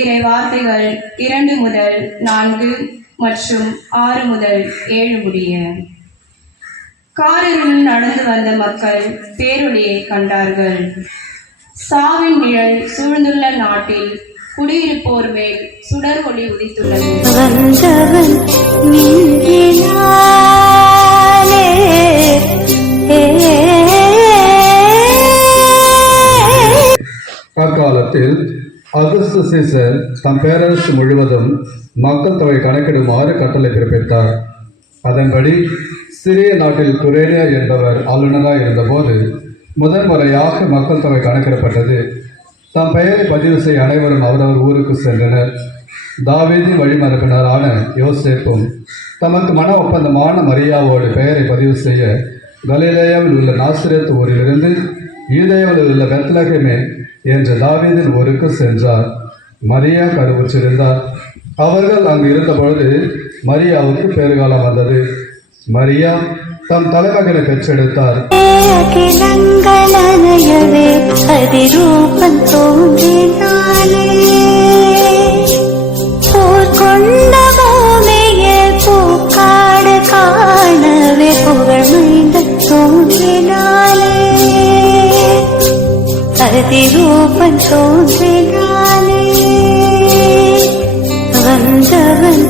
இறை வார்த்தைகள் 2 முதல் 4 மற்றும் 6 முதல் 7 முடிய. காரிருளில் நடந்து வந்த மக்கள் பேரொளியை கண்டார்கள். சாவின் நிழல் சூழ்ந்துள்ள நாட்டில் குடியிருப்போர் மேல் சுடர் ஒளி உதித்துள்ளது. அக்காலத்தில் அகஸ்து சீசர் தம் பேரரசு முழுவதும் மக்கள் தொகை கணக்கிடுமாறு கட்டளை பிறப்பித்தார். அதன்படி சிறிய நாட்டில் குரேனியா என்பவர் ஆளுநராக இருந்தபோது முதன்முறையாக மக்கள் தொகை கணக்கிடப்பட்டது. தம் பெயரை பதிவு செய்ய அனைவரும் அவரவர் ஊருக்கு சென்றனர். தாவீதின் வழிமரபினரான யோசேப்பும் தமக்கு மன ஒப்பந்தமான மரியாவோடு பெயரை பதிவு செய்ய கலிலேயாவில் உள்ள நாசரேத் ஊரிலிருந்து யூதேயாவில் உள்ள பெத்லகேமே என்ற தாவீதின் ஊருக்கு சென்றார். மரியா கருவுற்றிருந்தார். அவர்கள் அங்கு இருந்தபொழுது மரியாவுக்கு பேறுகாலம் வந்தது. மரியா தம் தலைமகனை பெற்றெடுத்தார். அதிரூபன் தோன்றினாலே வந்தவன்